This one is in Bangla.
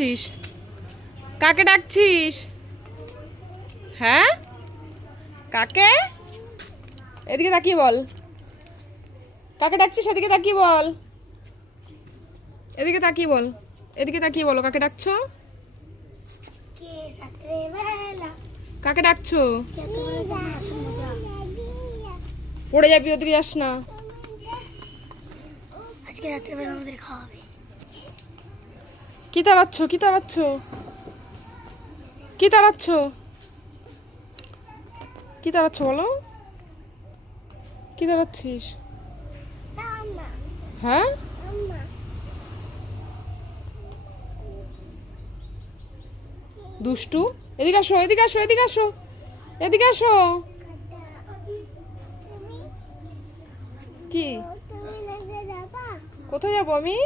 ডাকছিস? কাকে ডাকছিস? হ্যাঁ, কাকে? এদিকে তাকিয়ে বল। কাকে ডাকছিস? এদিকে তাকিয়ে বল। এদিকে তাকিয়ে বল। এদিকে তাকিয়ে বলো, কাকে ডাকছো? কাকে ডাকছো? পড়ে যাবি, ওদিকে যাস না। আজকে রাত্রেবেলা আমাদের খাওয়াবে। কি তাড়াচ্ছ? কি তাড়াচ্ছ? কি তাড়াচ্ছ? কি তাড়াচ্ছ বলো? কি তাড়াচ্ছিস? হ্যাঁ, দুষ্টু। এদিকে আসো, এদিকে আসো, এদিকে আসো, এদিকে আসো। কি? কোথায় যাবো আমি?